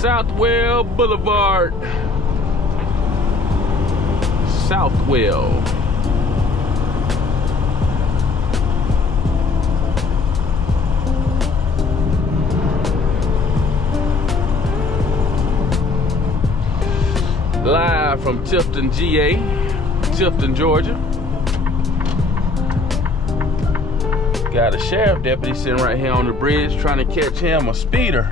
Southwell Boulevard. Southwell. Live from Tifton, GA, Tifton, Georgia. Got a sheriff deputy sitting right here on the bridge trying to catch him a speeder.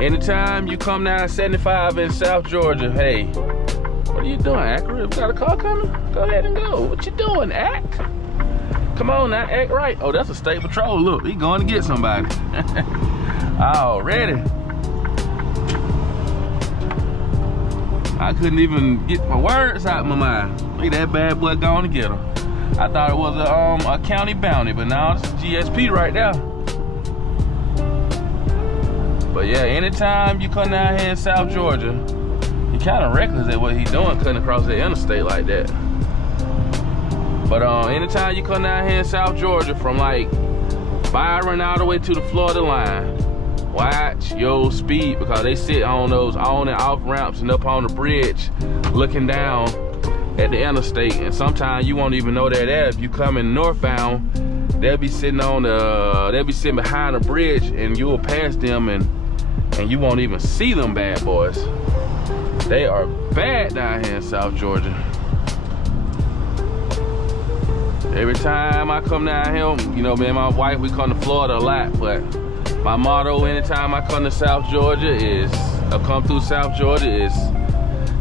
Anytime you come down 75 in South Georgia, hey, what are you doing, Acura? We got a car coming? Go ahead and go. What you doing, Ack? Come on now, act right. Oh, that's a state patrol. Look, he going to get somebody. Already. I couldn't even get my words out of my mind. Look at that bad boy going to get him. I thought it was a county bounty, but now it's a GSP right now. But yeah, anytime you come down here in South Georgia, he kind of reckless at what he doing cutting across the interstate like that. But anytime you come down here in South Georgia from like Byron all the way to the Florida line, watch your speed, because they sit on those on and off ramps and up on the bridge looking down at the interstate, and sometimes you won't even know they're there. If you coming northbound, they'll be sitting behind the bridge and you'll pass them and you won't even see them bad boys. They are bad down here in South Georgia. Every time I come down here, you know, me and my wife, we come to Florida a lot, but my motto anytime I come to South Georgia is, or come through South Georgia, is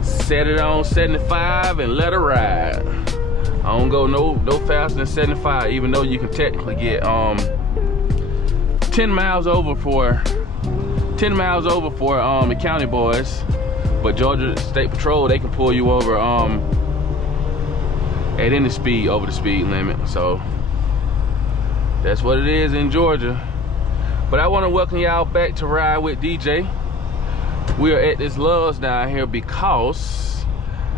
set it on 75 and let her ride. I don't go no faster than 75, even though you can technically get 10 miles over for the county boys, but Georgia State Patrol, they can pull you over at any speed over the speed limit. So that's what it is in Georgia. But I want to welcome y'all back to Ride with DJ. We are at this Love's down here because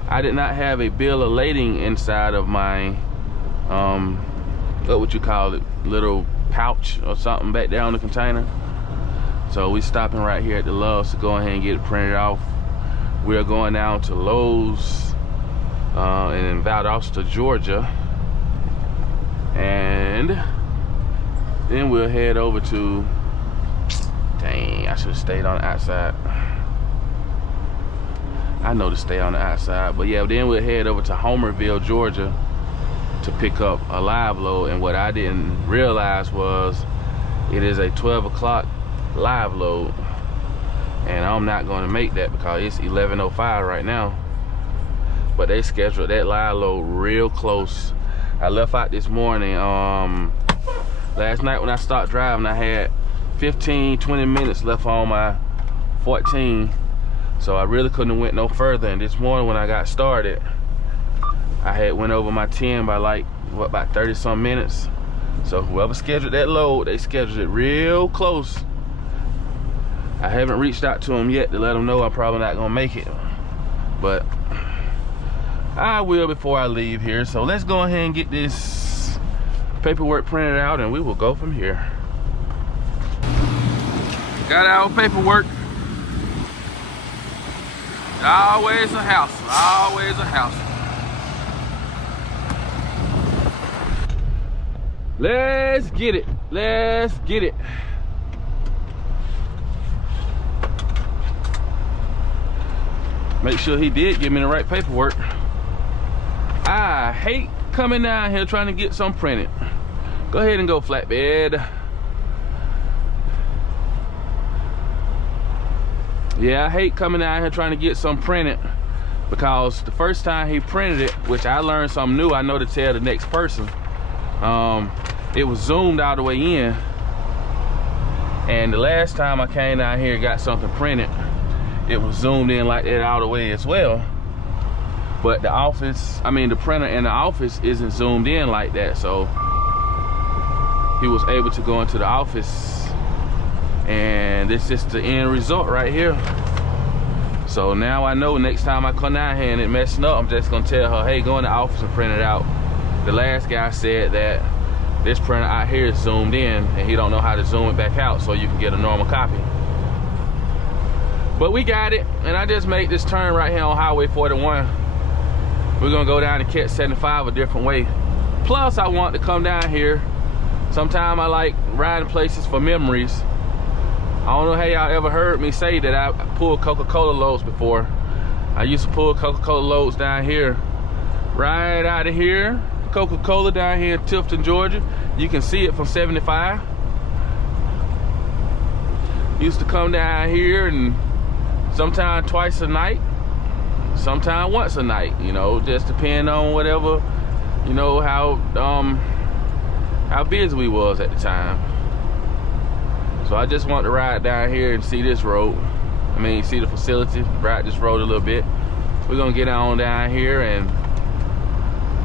I did not have a bill of lading inside of my what would you call it, little pouch or something back there on the container. So we stopping right here at the Love's to go ahead and get it printed off. We are going down to Lowe's in Valdosta, Georgia, and then we'll head over to, dang, I should have stayed on the outside. I know to stay on the outside, but yeah, then we'll head over to Homerville, Georgia to pick up a live load. And what I didn't realize was it is a 12 o'clock live load, and I'm not going to make that because it's 11:05 right now. But they scheduled that live load real close. I left out this morning. Last night when I stopped driving, I had 15-20 minutes left on my 14, so I really couldn't have went no further. And this morning when I got started, I had went over my 10 by like, what, about 30 some minutes. So whoever scheduled that load, they scheduled it real close. I haven't reached out to them yet to let them know I'm probably not gonna make it, but I will before I leave here. So let's go ahead and get this paperwork printed out and we will go from here. Got our paperwork. Always a hassle, always a hassle. Let's get it, let's get it. Make sure he did give me the right paperwork. I hate coming down here trying to get some printed. Go ahead and go, flatbed. Yeah, I hate coming down here trying to get some printed because the first time he printed it, which I learned something new, I know to tell the next person, it was zoomed all the way in. And the last time I came down here and got something printed, it was zoomed in like that all the way as well. But the office, I mean the printer in the office isn't zoomed in like that, so he was able to go into the office, and this is the end result right here. So now I know next time I come down here and it messing up, I'm just gonna tell her, hey, go in the office and print it out. The last guy said that this printer out here is zoomed in and he don't know how to zoom it back out so you can get a normal copy. But we got it, and I just made this turn right here on Highway 41. We're gonna go down to catch 75 a different way. Plus, I want to come down here. Sometime I like riding places for memories. I don't know how y'all ever heard me say that I pulled Coca-Cola loads before. I used to pull Coca-Cola loads down here, right out of here. Coca-Cola down here in Tifton, Georgia. You can see it from 75. Used to come down here and sometime twice a night, sometime once a night, you know, just depending on whatever, you know, how busy we was at the time. So I just want to ride down here and see this road. I mean, see the facility, ride this road a little bit. We're gonna get on down here and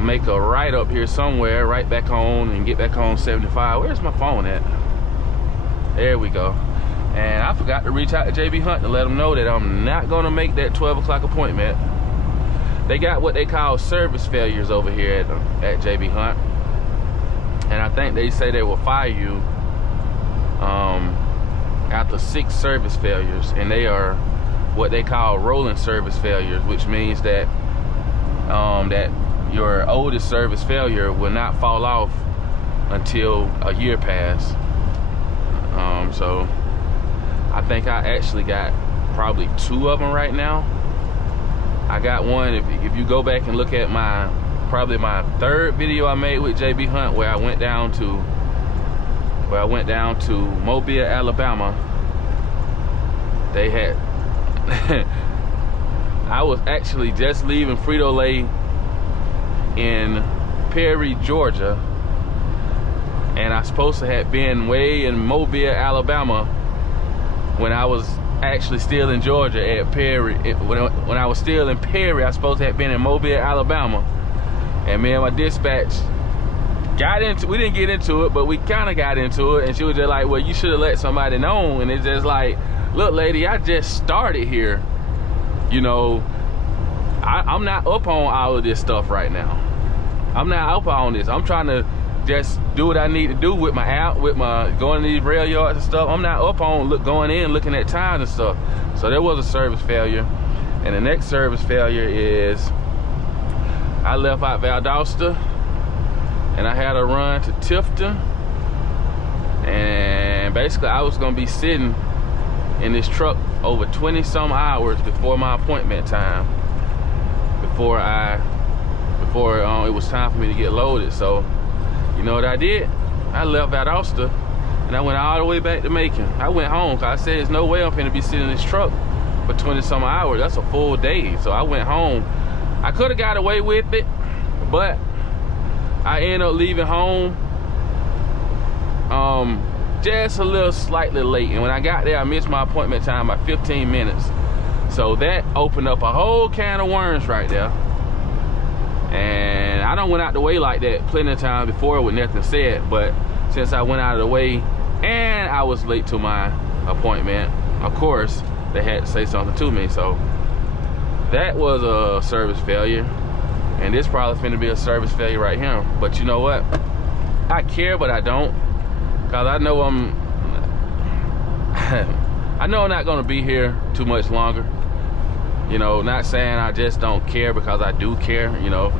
make a right up here somewhere, right back on and get back on 75. Where's my phone at? There we go. And I forgot to reach out to JB Hunt to let them know that I'm not gonna make that 12 o'clock appointment. They got what they call service failures over here at JB Hunt. And I think they say they will fire you after 6 service failures. And they are what they call rolling service failures, which means that that your oldest service failure will not fall off until a year pass. So I think I actually got probably 2 of them right now. I got one, if you go back and look at probably my 3rd video I made with JB Hunt, where I went down to Mobile, Alabama. They had I was actually just leaving Frito-Lay in Perry, Georgia, and I supposed to have been way in Mobile, Alabama, when I was actually still in Georgia at Perry. When I was still in Perry, I was supposed to have been in Mobile, Alabama. And me and my dispatch we didn't get into it, but we kind of got into it. And she was just like, well, you should have let somebody know. And it's just like, look, lady, I just started here. You know, I'm not up on all of this stuff right now. I'm not up on this. I'm trying to just do what I need to do with my app, with my going to these rail yards and stuff. I'm not up on going in, looking at times and stuff. So there was a service failure. And the next service failure is I left out Valdosta and I had a run to Tifton. And basically I was gonna be sitting in this truck over 20 some hours before my appointment time, before it was time for me to get loaded. So you know what I did? I left Valdosta and I went all the way back to Macon. I went home because I said there's no way I'm finna be sitting in this truck for 20 some hours. That's a full day. So I went home. I could have got away with it, but I ended up leaving home just a little slightly late. And when I got there, I missed my appointment time by 15 minutes. So that opened up a whole can of worms right there. And I done went out the way like that plenty of times before with nothing said, but since I went out of the way and I was late to my appointment, of course they had to say something to me. So that was a service failure, and this probably finna be a service failure right here. But you know what, I care, but I don't, because I know I know I'm not gonna be here too much longer. You know, not saying I just don't care, because I do care. You know,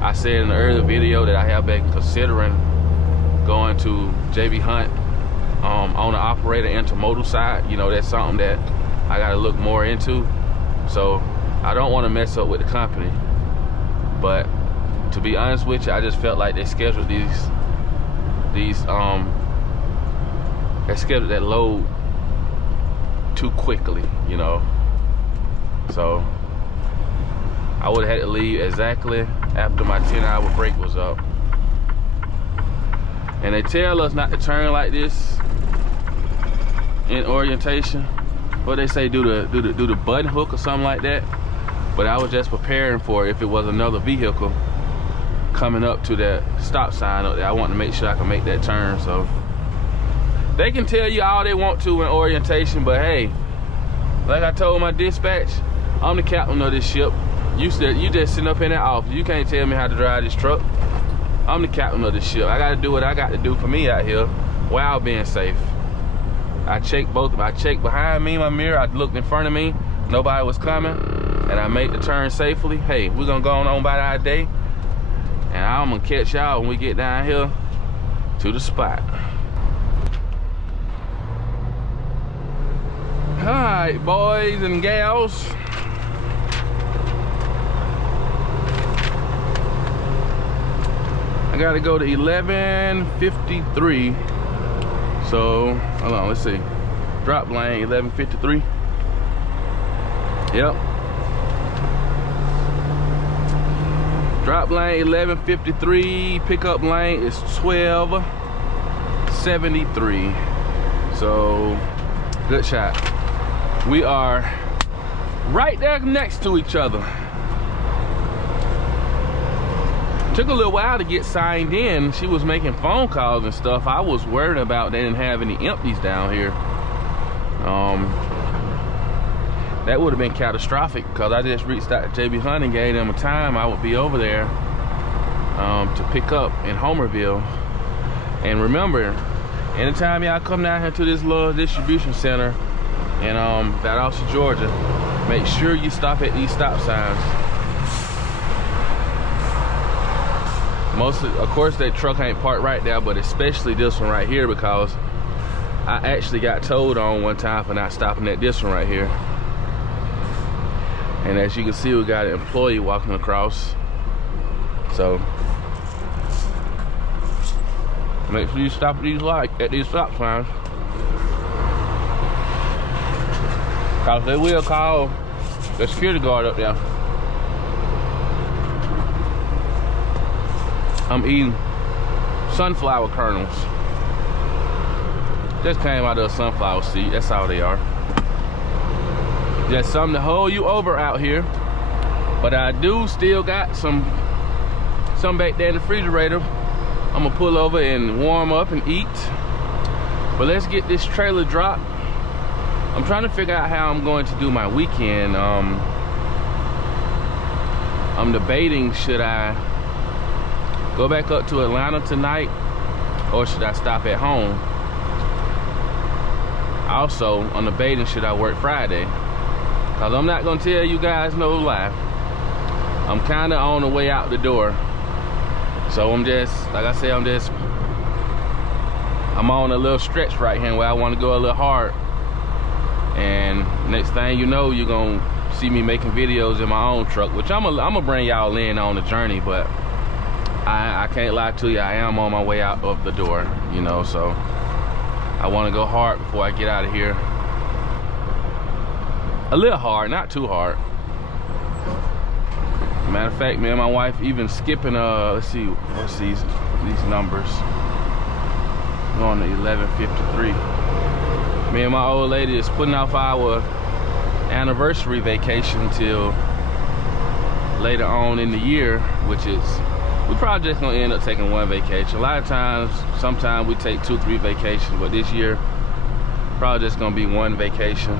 I said in the earlier video that I have been considering going to JB Hunt on the operator intermodal side. You know, that's something that I gotta look more into. So I don't want to mess up with the company. But to be honest with you, I just felt like they scheduled they scheduled that load too quickly, you know. So I would have had to leave exactly after my 10-hour break was up. And they tell us not to turn like this in orientation. What they say, do the button hook or something like that. But I was just preparing for if it was another vehicle coming up to that stop sign up there. I wanted to make sure I can make that turn. So they can tell you all they want to in orientation, but hey, like I told my dispatch, I'm the captain of this ship. You just sitting up in that office. You can't tell me how to drive this truck. I'm the captain of the ship. I gotta do what I got to do for me out here while being safe. I checked behind me, my mirror, I looked in front of me, nobody was coming, and I made the turn safely. Hey, we're gonna go on about our day, and I'm gonna catch y'all when we get down here to the spot. All right, boys and gals. I gotta go to 11:53. So, hold on, let's see. Drop lane 11:53. Yep. Drop lane 11:53. Pickup lane is 12:73. So, good shot. We are right there next to each other. Took a little while to get signed in. She was making phone calls and stuff. I was worried about they didn't have any empties down here. That would have been catastrophic because I just reached out to JB Hunt and gave them a time I would be over there to pick up in Homerville. And remember, anytime y'all come down here to this little distribution center in Valdosta, Georgia, make sure you stop at these stop signs. Of course, that truck ain't parked right there, but especially this one right here, because I actually got told on one time for not stopping at this one right here. And as you can see, we got an employee walking across. So make sure you stop at these stop signs, because they will call the security guard up there. I'm eating sunflower kernels. Just came out of a sunflower seed, that's all they are. Just something to hold you over out here. But I do still got some back there in the refrigerator. I'm gonna pull over and warm up and eat. But let's get this trailer dropped. I'm trying to figure out how I'm going to do my weekend. I'm debating, should I go back up to Atlanta tonight, or should I stop at home? Also, I'm debating, should I work Friday? Because I'm not going to tell you guys no lie. I'm kind of on the way out the door. So I'm just, like I said, I'm on a little stretch right here where I want to go a little hard. And next thing you know, you're going to see me making videos in my own truck, which I'm gonna bring y'all in on the journey, but I can't lie to you, I am on my way out of the door, you know, so I want to go hard before I get out of here. A little hard, not too hard. Matter of fact, me and my wife even skipping, let's see, what's these numbers? Going to 11:53. Me and my old lady is putting off our anniversary vacation till later on in the year, which is, we're probably just gonna end up taking one vacation. A lot of times, sometimes we take 2-3 vacations, but this year, probably just gonna be one vacation.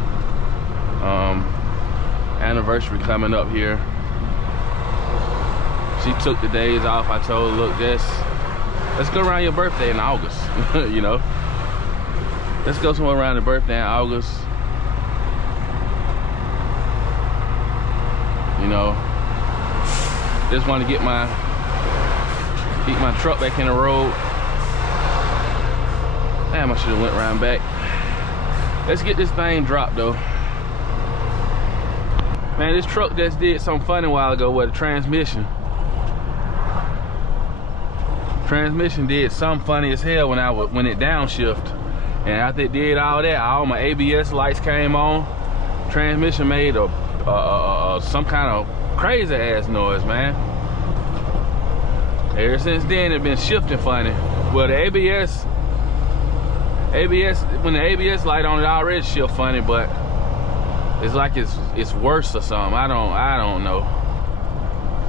Anniversary coming up here. She took the days off. I told her, look, let's go around your birthday in August, you know? Let's go somewhere around your birthday in August. You know, just want to get my truck back in the road. Damn, I should have went around back. Let's get this thing dropped though. Man, this truck just did something funny a while ago with the transmission. Transmission did something funny as hell when it downshift. And after it did all that, all my ABS lights came on. Transmission made some kind of crazy ass noise, man. Ever since then, it's been shifting funny. Well, the ABS, when the ABS light on, it already shift funny, but it's like it's worse or something. I don't know.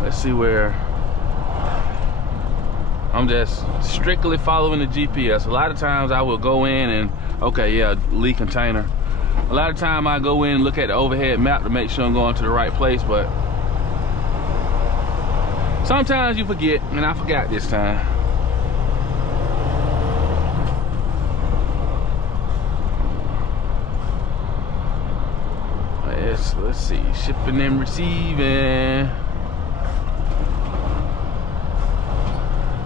Let's see where. I'm just strictly following the GPS. A lot of times I will go in and, okay, yeah, leak container. A lot of time I go in and look at the overhead map to make sure I'm going to the right place, but Sometimes you forget, and I forgot this time. Let's see, shipping and receiving.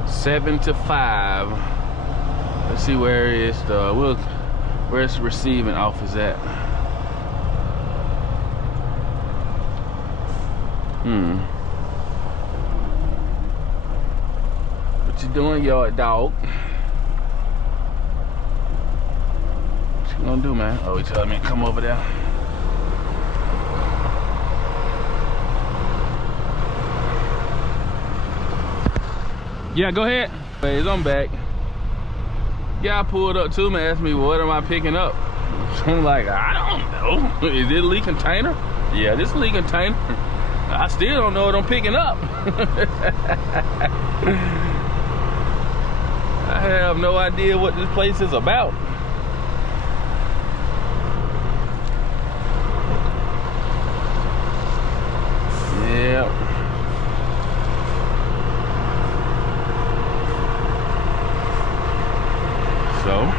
7 to 5. Let's see where is the where's the receiving office at? What you doing, yard dog? What you gonna do, man? Oh, he telling me to come over there. Yeah, go ahead. Anyways, I'm back. Yeah, I pulled up too, man. Asked me, what am I picking up? I'm like, I don't know. Is it a lead container? Yeah, this is a lead container. I still don't know what I'm picking up. I have no idea what this place is about. Yeah. So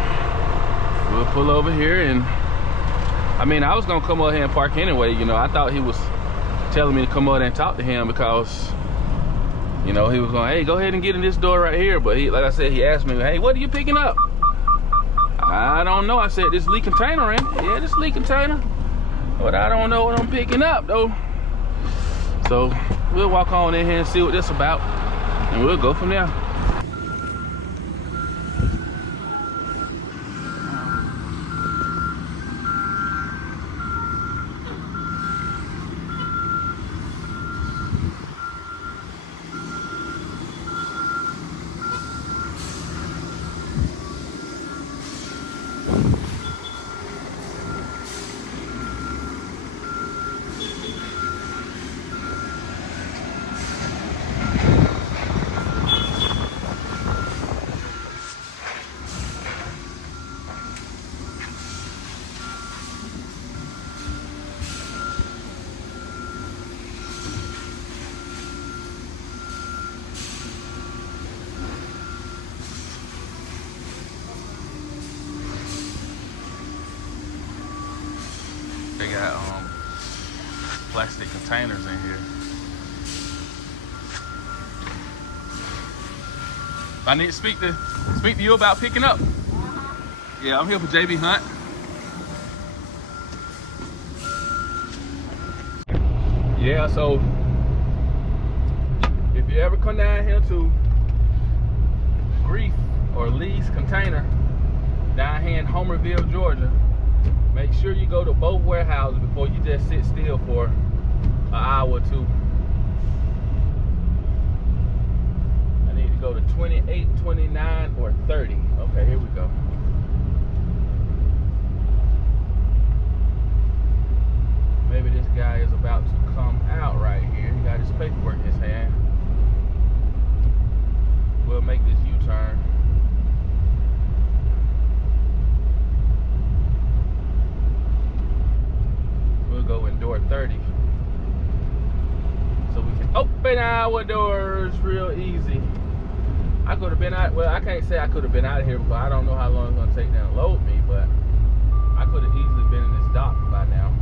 we'll pull over here, and I mean, I was gonna come over here and park anyway. You know, I thought he was telling me to come over there and talk to him because, you know, he was going, hey, go ahead and get in this door right here. But he, like I said, he asked me, hey, what are you picking up? I don't know. I said, this lead container, ain't it? Yeah, this lead container. But I don't know what I'm picking up though. So we'll walk on in here and see what this is about, and we'll go from there. They got plastic containers in here. I need to speak to you about picking up. Yeah, I'm here for JB Hunt. Yeah, so if you ever come down here to Grief or Lee's Container down here in Homerville, Georgia, make sure you go to both warehouses before you just sit still for an hour or two. I need to go to 28, 29, or 30. Okay, here we go. Maybe this guy is about to come out right here. He got his paperwork in his hand. We'll make this U-turn. We'll go in door 30. So we can open our doors real easy. I could have been out, well, I can't say I could have been out of here, but I don't know how long it's going to take them to load me, but I could have easily been in this dock by now.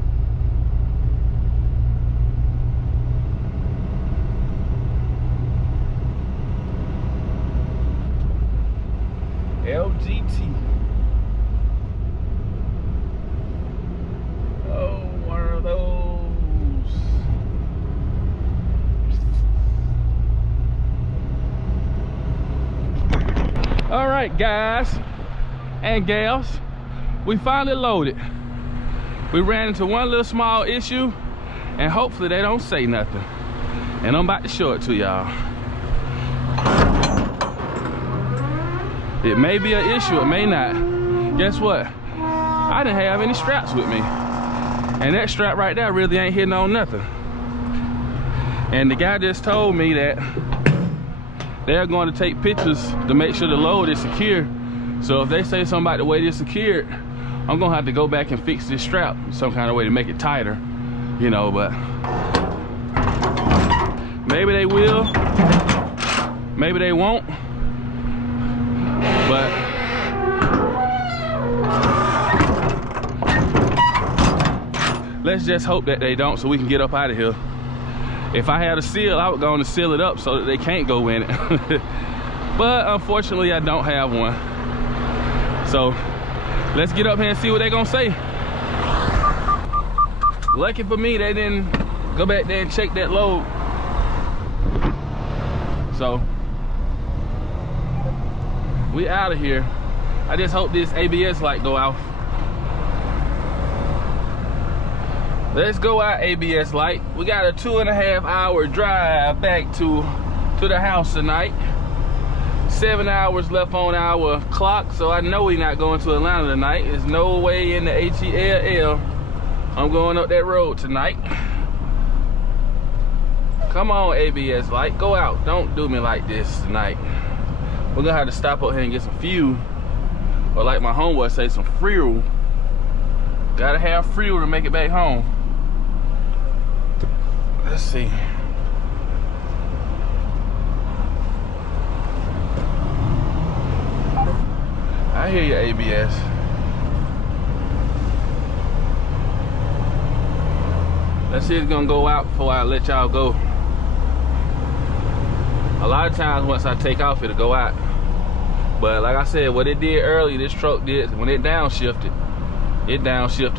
LGT. Oh, one of those. All right, guys and gals, we finally loaded. We ran into one little small issue, and hopefully they don't say nothing. And I'm about to show it to y'all. It may be an issue, it may not. Guess what? I didn't have any straps with me. And that strap right there really ain't hitting on nothing. And the guy just told me that they're going to take pictures to make sure the load is secure. So if they say something about the way it's secured, I'm gonna have to go back and fix this strap some kind of way to make it tighter, you know, but Maybe they will, maybe they won't, but let's just hope that they don't so we can get up out of here. If I had a seal, I would go on to seal it up so that they can't go in it. But unfortunately, I don't have one. So let's get up here and see what they're gonna say. Lucky for me, they didn't go back there and check that load. So we out of here. I just hope this ABS light go off. Let's go out, ABS light. We got a 2.5 hour drive back to the house tonight. 7 hours left on our clock, so I know we're not going to Atlanta tonight. There's no way in the HELL I'm going up that road tonight. Come on, ABS light, go out. Don't do me like this tonight. We're gonna have to stop up here and get some fuel, or like my homeboy say, some fuel. Gotta have fuel to make it back home. Let's see. I hear you, ABS. Let's see if it's gonna go out before I let y'all go. A lot of times once I take off, it'll go out. But like I said, what it did earlier, this truck did, when it downshifted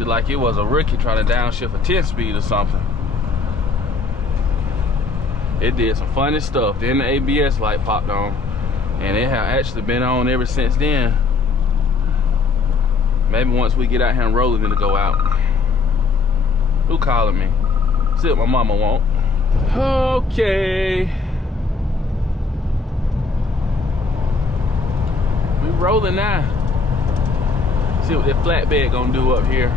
like it was a rookie trying to downshift a 10 speed or something. It did some funny stuff. Then the ABS light popped on, and it has actually been on ever since then. Maybe once we get out here and roll, it's gonna go out. Who calling me? See what my mama want. Okay. We rolling now. See what that flatbed gonna do up here.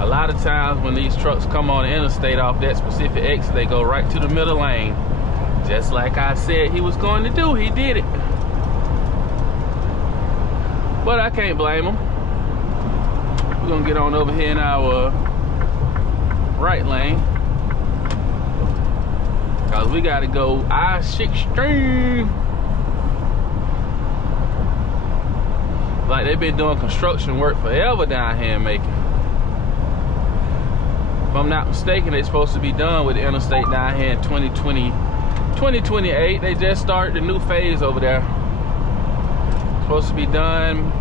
A lot of times when these trucks come on the interstate off that specific exit, they go right to the middle lane. Just like I said he was going to do, he did it. But I can't blame him. We're gonna get on over here in our right lane, cause we gotta go I-16. Like they've been doing construction work forever down here in Macon. If I'm not mistaken, they're supposed to be done with the interstate down here in 2028. They just started a new phase over there. Supposed to be done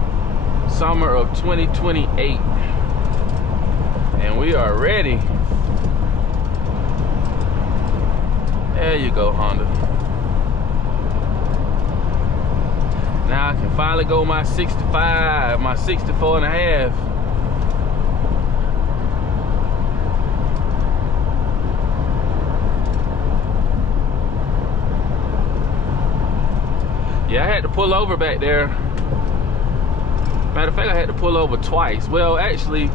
summer of 2028. And we are ready. There you go, Honda. Now I can finally go my 65, my 64 and a half. Yeah, I had to pull over back there. Matter of fact, I had to pull over twice. Well, actually,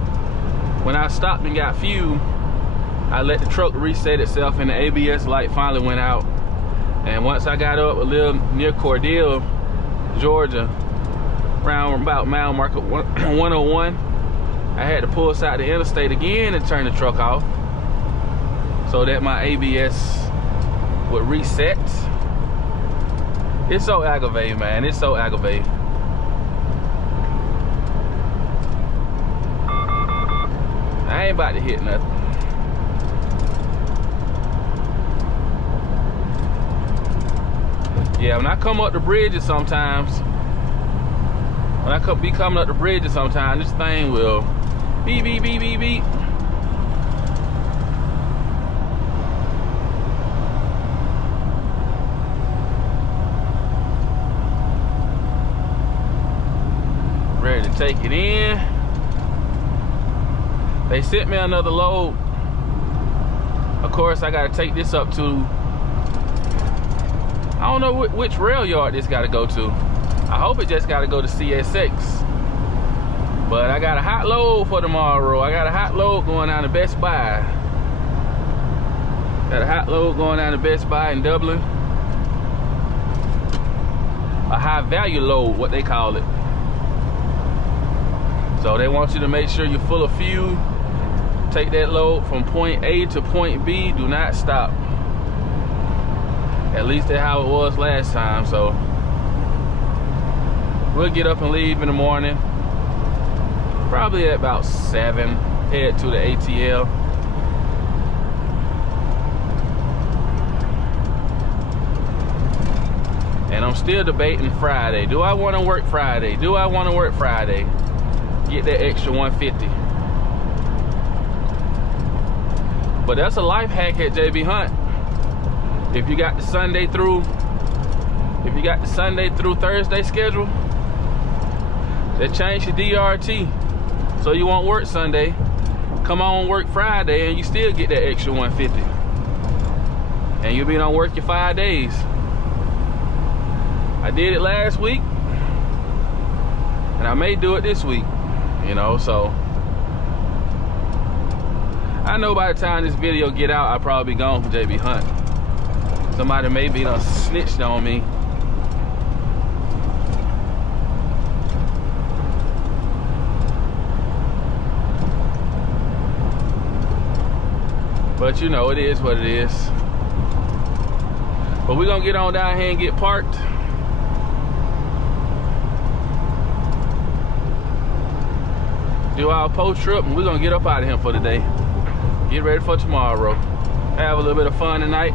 when I stopped and got fuel, I let the truck reset itself and the ABS light finally went out. And once I got up a little near Cordell, Georgia, around about mile marker 101, I had to pull aside the interstate again and turn the truck off so that my ABS would reset. It's so aggravating, man. It's so aggravating. I ain't about to hit nothing. Yeah, when I come up the bridges sometimes, be coming up the bridges sometimes, this thing will beep, beep, beep, beep, beep. Ready to take it in. They sent me another load. Of course, I gotta take this up to, I don't know which rail yard this gotta go to. I hope it just gotta go to CSX. But I got a hot load for tomorrow. I got a hot load going down to Best Buy. Got a hot load going down to Best Buy in Dublin. A high value load, what they call it. So they want you to make sure you're full of fuel, take that load from point A to point B. Do not stop. At least that's how it was last time. So we'll get up and leave in the morning. Probably at about 7. Head to the ATL. And I'm still debating Friday. Do I want to work Friday? Do I want to work Friday? Get that extra 150. But that's a life hack at JB Hunt. If you got the Sunday through Thursday schedule, they change your DRT. So you won't work Sunday. Come on work Friday and you still get that extra 150. And you'll be on work your 5 days. I did it last week, and I may do it this week, you know, so I know by the time this video get out, I'll probably be gone from JB Hunt. Somebody maybe done snitched on me. But you know, it is what it is. But we're gonna get on down here and get parked. Do our post trip, and we're gonna get up out of here for today. Get ready for tomorrow. Have a little bit of fun tonight.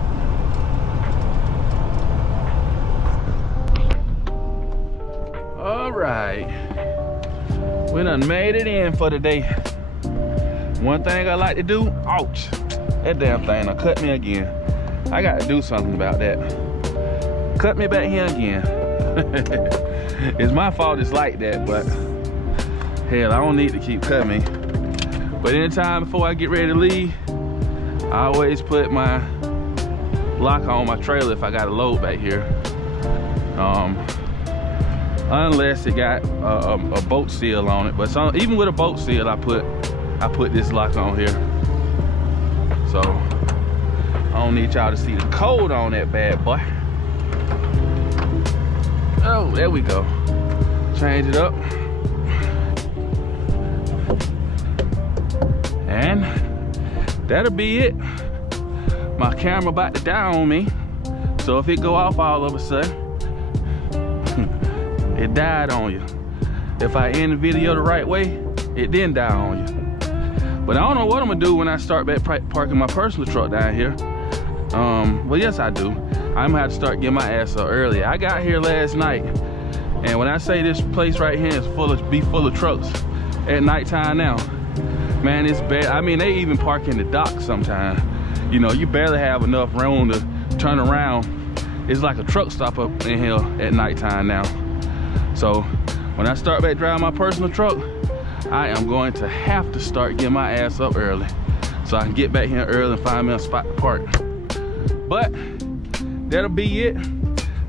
All right, we done made it in for the day. One thing I like to do, ouch, that damn thing done cut me again. I got to do something about that. Cut me back here again. It's my fault it's like that, but hell, I don't need to keep cutting me. But anytime before I get ready to leave, I always put my lock on my trailer if I got a load back here. Unless it got a boat seal on it. But even with a boat seal, I put this lock on here. So I don't need y'all to see the code on that bad boy. Oh, there we go. Change it up. And that'll be it. My camera about to die on me. So if it go off all of a sudden, it died on you. If I end the video the right way, it didn't die on you. But I don't know what I'm gonna do when I start back parking my personal truck down here. Well, yes, I do. I'm gonna have to start getting my ass up early. I got here last night, and when I say this place right here is full of trucks at nighttime now, man, it's bad. I mean, they even park in the dock sometimes. You know, you barely have enough room to turn around. It's like a truck stop up in here at nighttime now. So when I start back driving my personal truck, I am going to have to start getting my ass up early so I can get back here early and find me a spot to park. But that'll be it.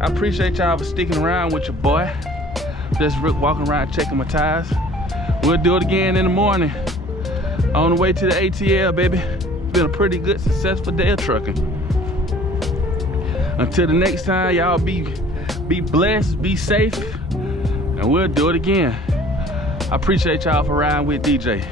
I appreciate y'all for sticking around with your boy. Just walking around checking my tires. We'll do it again in the morning. On the way to the ATL, baby. It's been a pretty good, successful day of trucking. Until the next time, y'all be blessed, be safe, and we'll do it again. I appreciate y'all for riding with DJ.